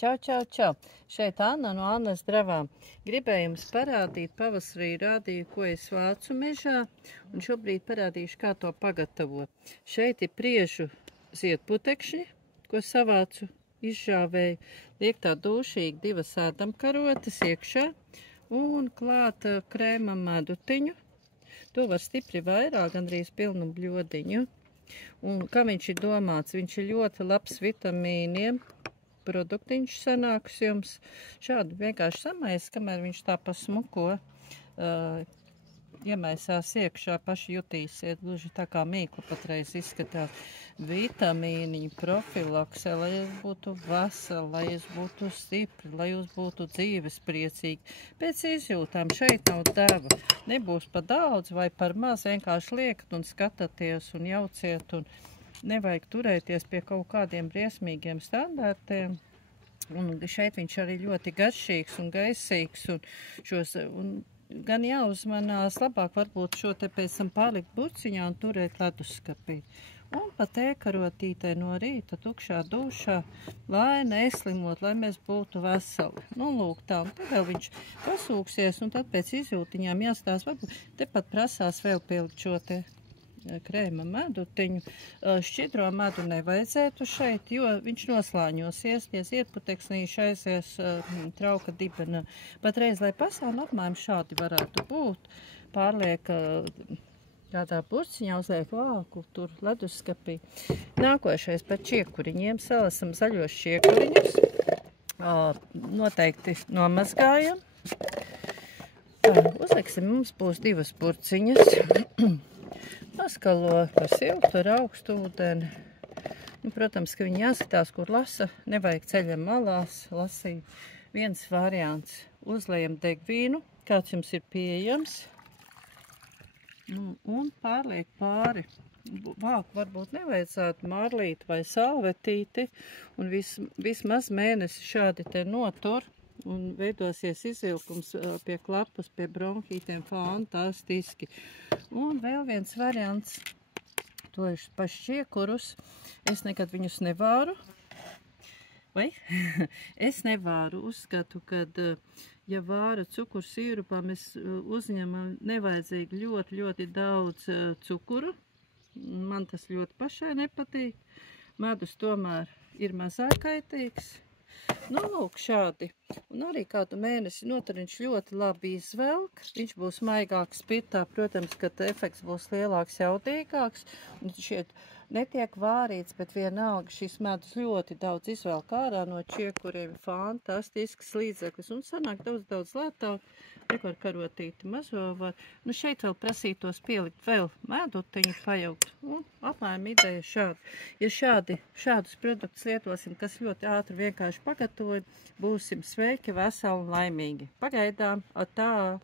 Čau, čau, čau. Šeit Anna no Annas dravām. Gribēju jums parādīt, pavasarī rādīju, ko es vācu mežā, un šobrīd parādīšu, kā to pagatavot. Šeit ir priežu ziedputekšņi, ko savācu, izžāvēju. Liek tā dūšīgi 2 ēdamkarotes iekšā un klāt krēma medutiņu. To var stipri vairāk, gandrīz pilnu bļodiņu. Un kā viņš ir domāts, viņš ir ļoti labs vitamīniem. Produktiņš sanāks jums. Šādi vienkārši samais, kamēr viņš tā pa smuko iemaisās iekšā, paši jutīsiet, gluži tā kā mīkla patreiz izskatās. Vitamīniņu profilakse, lai jūs būtu veseli, lai jūs būtu stipri, lai jūs būtu dzīves priecīgi. Pēc izjūtām šeit nav deva. Nebūs pa daudz vai par maz, vienkārši liekat un skatāties un jauciet un nevajag turēties pie kaut kādiem briesmīgiem standartiem. Un šeit viņš arī ļoti garšīgs un gaisīgs. Un gan jāuzmanās, labāk varbūt šo te pēc tam pārlikt burciņā un turēt leduskapī. Un pat ēkarotītē no rīta tukšā dušā, lai neslimot, lai mēs būtu veseli. Nu, lūk tā, un tad vēl viņš pasūksies, un tad pēc izjūtiņām jāstās, varbūt tepat prasās vēl pielikt šo te krēma medutiņu. Šķidro medu nevajadzētu šeit, jo viņš noslāņosies, tie ziedputekšnīši aizies trauka dibenā. Patreiz, lai pasāna apmēram šādi varētu būt, pārliek kādā burciņā, uzliek vāku, tur leduskapī. Nākošais par čiekuriņiem, salasam zaļos čiekuriņus, noteikti nomazgājam. Uzliksim, mums būs 2 burciņas. Paskalo par siltu ar augstu ūdeni. Nu, protams, ka viņi jāskatās, kur lasa. Nevajag ceļam malās lasīt. Viens variants. Uzliejam degvīnu, kāds jums ir pieejams. Un pārliek pāri. Vāk varbūt nevajadzētu mārlīt vai salvetīti. Un vismaz mēnesi šādi te notur. Un veidosies izvilkums pie klapas, pie bronhītiem fantastiski. Un vēl viens variants, to ir pašķiekurus. Es nekad viņus nevāru. Vai? Es nevāru. Uzskatu, kad, ja vāra cukuru sīrupā, mēs uzņemam nevajadzīgi ļoti daudz cukuru. Man tas ļoti pašai nepatīk. Medus tomēr ir mazāk kaitīgs. Nu, lūk, šādi. Un arī kādu mēnesi notur viņš ļoti labi izvelk. Viņš būs maigāks spirtā, protams, ka efekts būs lielāks, jaudīgāks. Un šeit netiek vārīts, bet vienalga šis medus ļoti daudz izvelk ārā no čiekuriem. Fantastisks līdzeklis. Un sanāk daudz lētāk. Ar karotīti mazo var. Nu, šeit vēl prasītos pielikt vēl medutiņu, pajaukt. Un apmēram ideja šāda. Ja šādus produktus lietosim, kas ļoti ātri vienkārši pagatavot, būsim sveiki, veseli un laimīgi. Pagaidām, atā!